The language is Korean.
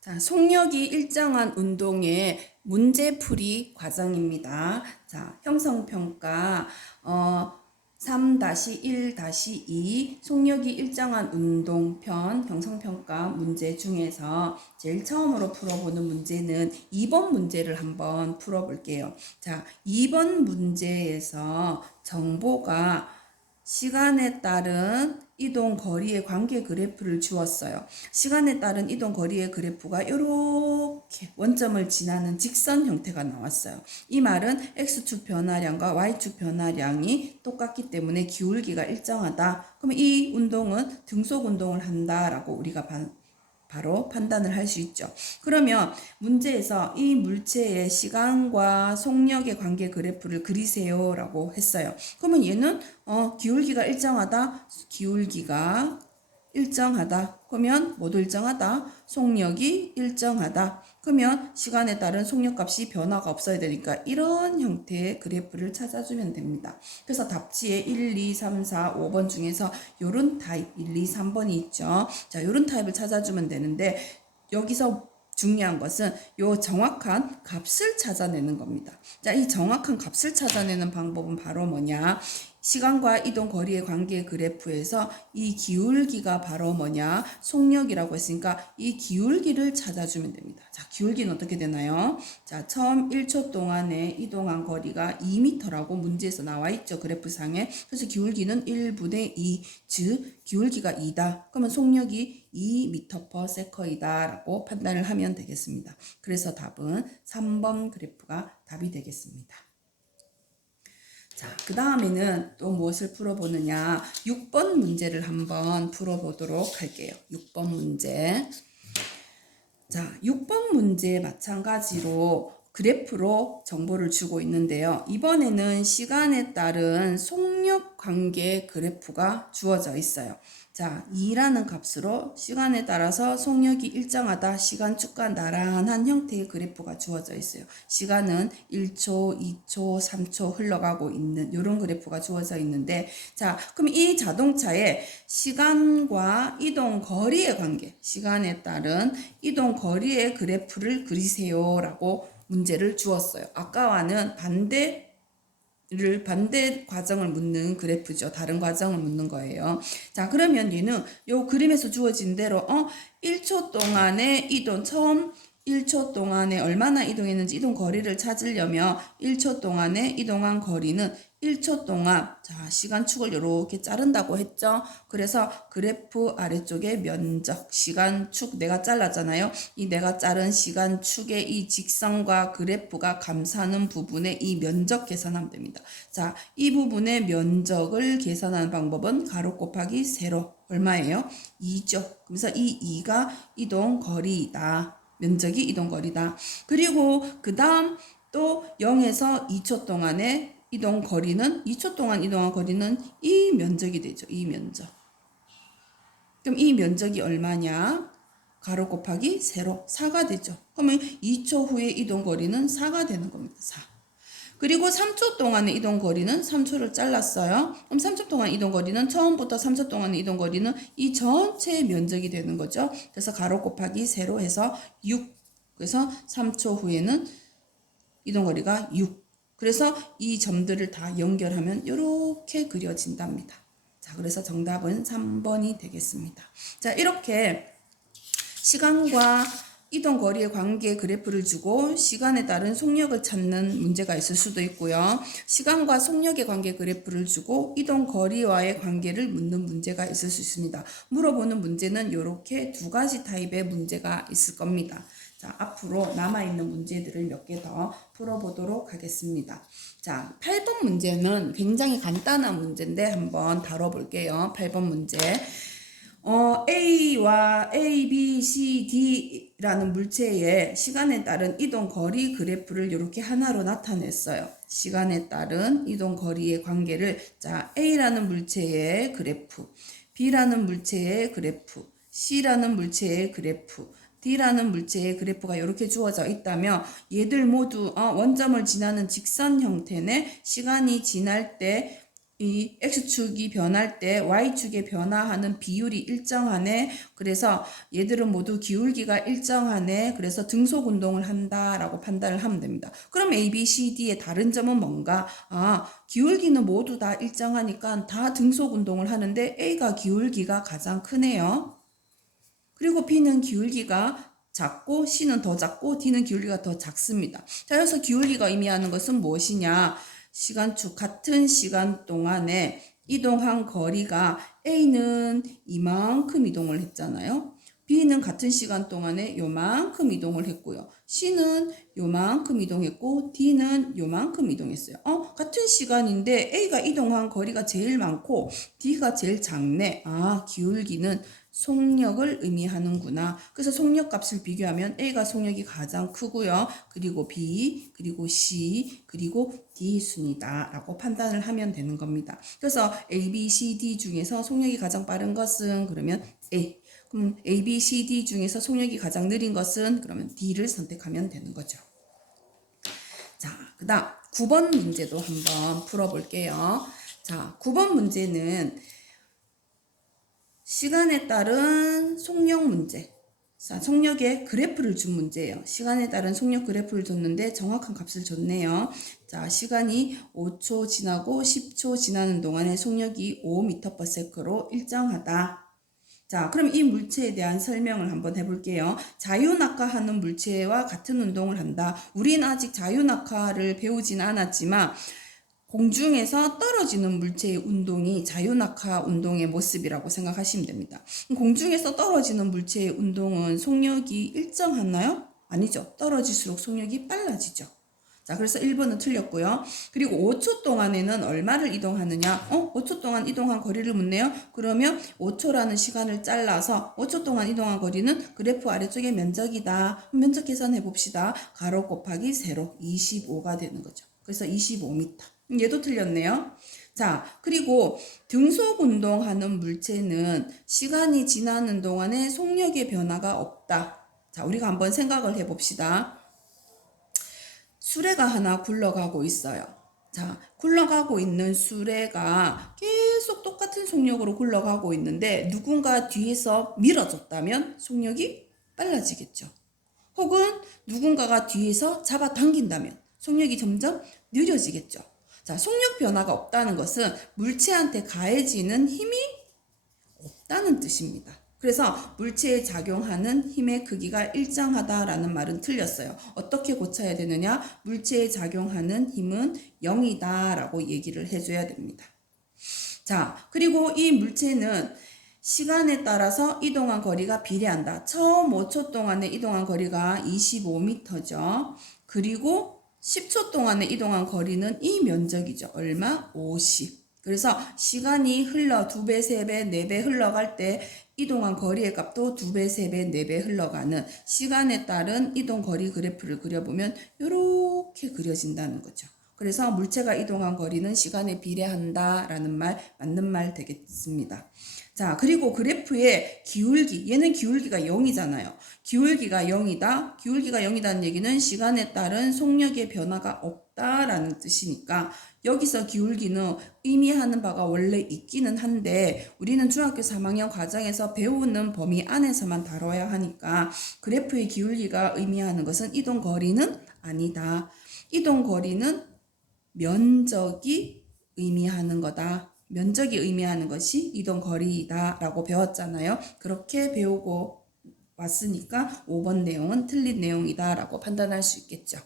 자, 속력이 일정한 운동의 문제풀이 과정입니다. 자, 형성평가 3-1-2 속력이 일정한 운동편 형성평가 문제 중에서 제일 처음으로 풀어보는 문제는 2번 문제를 한번 풀어볼게요. 자, 2번 문제에서 정보가 시간에 따른 이동 거리의 관계 그래프를 주었어요. 시간에 따른 이동 거리의 그래프가 이렇게 원점을 지나는 직선 형태가 나왔어요. 이 말은 X축 변화량과 Y축 변화량이 똑같기 때문에 기울기가 일정하다. 그러면 이 운동은 등속 운동을 한다라고 우리가 바로 판단을 할 수 있죠. 그러면 문제에서 이 물체의 시간과 속력의 관계 그래프를 그리세요 라고 했어요. 그러면 얘는 기울기가 일정하다. 기울기가 일정하다. 그러면 뭐도 일정하다. 속력이 일정하다. 그러면 시간에 따른 속력값이 변화가 없어야 되니까 이런 형태의 그래프를 찾아주면 됩니다. 그래서 답지에 1, 2, 3, 4, 5번 중에서 요런 타입 1, 2, 3번이 있죠. 자, 요런 타입을 찾아주면 되는데 여기서 중요한 것은 요 정확한 값을 찾아내는 겁니다. 자, 이 정확한 값을 찾아내는 방법은 바로 뭐냐? 시간과 이동 거리의 관계 그래프에서 이 기울기가 바로 뭐냐? 속력이라고 했으니까 이 기울기를 찾아주면 됩니다. 자, 기울기는 어떻게 되나요? 자, 처음 1초 동안에 이동한 거리가 2m라고 문제에서 나와 있죠. 그래프상에. 그래서 기울기는 1분의 2, 즉 기울기가 2다. 그러면 속력이 2m/s이다 라고 판단을 하면 되겠습니다. 그래서 답은 3번 그래프가 답이 되겠습니다. 자, 그 다음에는 또 무엇을 풀어보느냐? 6번 문제를 한번 풀어보도록 할게요. 6번 문제. 자, 6번 문제 마찬가지로 그래프로 정보를 주고 있는데요. 이번에는 시간에 따른 속력 관계 그래프가 주어져 있어요. 자, 2라는 값으로 시간에 따라서 속력이 일정하다. 시간축과 나란한 형태의 그래프가 주어져 있어요. 시간은 1초, 2초, 3초 흘러가고 있는 이런 그래프가 주어져 있는데, 자, 그럼 이 자동차의 시간과 이동 거리의 관계, 시간에 따른 이동 거리의 그래프를 그리세요 라고 문제를 주었어요. 아까와는 반대 과정을 묻는 그래프죠. 다른 과정을 묻는 거예요. 자, 그러면 얘는 요 그림에서 주어진 대로 1초 동안의 이동, 처음 1초 동안에 얼마나 이동했는지 이동 거리를 찾으려면 1초 동안에 이동한 거리는 1초 동안, 자, 시간축을 이렇게 자른다고 했죠. 그래서 그래프 아래쪽에 면적, 시간축 내가 잘랐잖아요. 이 내가 자른 시간축의 이 직선과 그래프가 감싸는 부분에 이 면적 계산하면 됩니다. 자, 이 부분의 면적을 계산하는 방법은 가로 곱하기 세로. 얼마예요? 2죠. 그래서 이 2가 이동 거리이다. 면적이 이동 거리다. 그리고 그 다음 또 0에서 2초 동안의 이동 거리는 2초 동안 이동한 거리는 이 면적이 되죠. 이 면적. 그럼 이 면적이 얼마냐? 가로 곱하기 세로 4가 되죠. 그러면 2초 후에 이동 거리는 4가 되는 겁니다. 4. 그리고 3초 동안의 이동 거리는 3초를 잘랐어요. 그럼 3초 동안 이동 거리는 처음부터 3초 동안의 이동 거리는 이 전체의 면적이 되는 거죠. 그래서 가로 곱하기 세로 해서 6. 그래서 3초 후에는 이동 거리가 6. 그래서 이 점들을 다 연결하면 이렇게 그려진답니다. 자, 그래서 정답은 3번이 되겠습니다. 자, 이렇게 시간과 이동 거리의 관계 그래프를 주고 시간에 따른 속력을 찾는 문제가 있을 수도 있고요. 시간과 속력의 관계 그래프를 주고 이동 거리와의 관계를 묻는 문제가 있을 수 있습니다. 물어보는 문제는 이렇게 두 가지 타입의 문제가 있을 겁니다. 자, 앞으로 남아있는 문제들을 몇 개 더 풀어보도록 하겠습니다. 자, 8번 문제는 굉장히 간단한 문제인데 한번 다뤄볼게요. 8번 문제. A와 A, B, C, D라는 물체의 시간에 따른 이동 거리 그래프를 이렇게 하나로 나타냈어요. 시간에 따른 이동 거리의 관계를, 자, A라는 물체의 그래프, B라는 물체의 그래프, C라는 물체의 그래프, D라는 물체의 그래프가 이렇게 주어져 있다면 얘들 모두 원점을 지나는 직선 형태네. 시간이 지날 때 이 X축이 변할 때 Y축에 변화하는 비율이 일정하네. 그래서 얘들은 모두 기울기가 일정하네. 그래서 등속 운동을 한다라고 판단을 하면 됩니다. 그럼 A, B, C, D의 다른 점은 뭔가? 기울기는 모두 다 일정하니까 다 등속 운동을 하는데 A가 기울기가 가장 크네요. 그리고 B는 기울기가 작고 C는 더 작고 D는 기울기가 더 작습니다. 자, 여기서 기울기가 의미하는 것은 무엇이냐? 시간축 같은 시간 동안에 이동한 거리가 A는 이만큼 이동을 했잖아요. B는 같은 시간 동안에 요만큼 이동을 했고요. C는 요만큼 이동했고 D는 요만큼 이동했어요. 같은 시간인데 A가 이동한 거리가 제일 많고 D가 제일 작네. 기울기는 속력을 의미하는구나. 그래서 속력 값을 비교하면 A가 속력이 가장 크고요. 그리고 B, 그리고 C, 그리고 D 순이다 라고 판단을 하면 되는 겁니다. 그래서 A, B, C, D 중에서 속력이 가장 빠른 것은 그러면 A. 그럼 A, B, C, D 중에서 속력이 가장 느린 것은 그러면 D를 선택하면 되는 거죠. 자, 그 다음 9번 문제도 한번 풀어볼게요. 자, 9번 문제는 시간에 따른 속력 문제. 자, 속력의 그래프를 준 문제예요. 시간에 따른 속력 그래프를 줬는데 정확한 값을 줬네요. 자, 시간이 5초 지나고 10초 지나는 동안에 속력이 5m/s로 일정하다. 자, 그럼 이 물체에 대한 설명을 한번 해볼게요. 자유낙하하는 물체와 같은 운동을 한다. 우리는 아직 자유낙하를 배우진 않았지만 공중에서 떨어지는 물체의 운동이 자유낙하 운동의 모습이라고 생각하시면 됩니다. 공중에서 떨어지는 물체의 운동은 속력이 일정하나요? 아니죠. 떨어질수록 속력이 빨라지죠. 자, 그래서 1번은 틀렸고요. 그리고 5초 동안에는 얼마를 이동하느냐? 5초 동안 이동한 거리를 묻네요. 그러면 5초라는 시간을 잘라서 5초 동안 이동한 거리는 그래프 아래쪽의 면적이다. 면적 계산해 봅시다. 가로 곱하기 세로 25가 되는 거죠. 그래서 25m. 얘도 틀렸네요. 자, 그리고 등속 운동하는 물체는 시간이 지나는 동안에 속력의 변화가 없다. 자, 우리가 한번 생각을 해봅시다. 수레가 하나 굴러가고 있어요. 자, 굴러가고 있는 수레가 계속 똑같은 속력으로 굴러가고 있는데 누군가 뒤에서 밀어줬다면 속력이 빨라지겠죠. 혹은 누군가가 뒤에서 잡아당긴다면 속력이 점점 느려지겠죠. 자, 속력 변화가 없다는 것은 물체한테 가해지는 힘이 없다는 뜻입니다. 그래서 물체에 작용하는 힘의 크기가 일정하다라는 말은 틀렸어요. 어떻게 고쳐야 되느냐? 물체에 작용하는 힘은 0이다 라고 얘기를 해줘야 됩니다. 자, 그리고 이 물체는 시간에 따라서 이동한 거리가 비례한다. 처음 5초 동안에 이동한 거리가 25m죠. 그리고 10초 동안에 이동한 거리는 이 면적이죠. 얼마? 50. 그래서 시간이 흘러 2배, 3배, 4배 흘러갈 때 이동한 거리의 값도 2배, 3배, 4배 흘러가는 시간에 따른 이동 거리 그래프를 그려보면 이렇게 그려진다는 거죠. 그래서 물체가 이동한 거리는 시간에 비례한다라는 말, 맞는 말 되겠습니다. 자, 그리고 그래프의 기울기, 얘는 기울기가 0이잖아요. 기울기가 0이다. 기울기가 0이다는 얘기는 시간에 따른 속력의 변화가 없다라는 뜻이니까 여기서 기울기는 의미하는 바가 원래 있기는 한데 우리는 중학교 3학년 과정에서 배우는 범위 안에서만 다뤄야 하니까 그래프의 기울기가 의미하는 것은 이동 거리는 아니다. 이동 거리는 면적이 의미하는 거다. 면적이 의미하는 것이 이동 거리이다 라고 배웠잖아요. 그렇게 배우고 왔으니까 5번 내용은 틀린 내용이다 라고 판단할 수 있겠죠.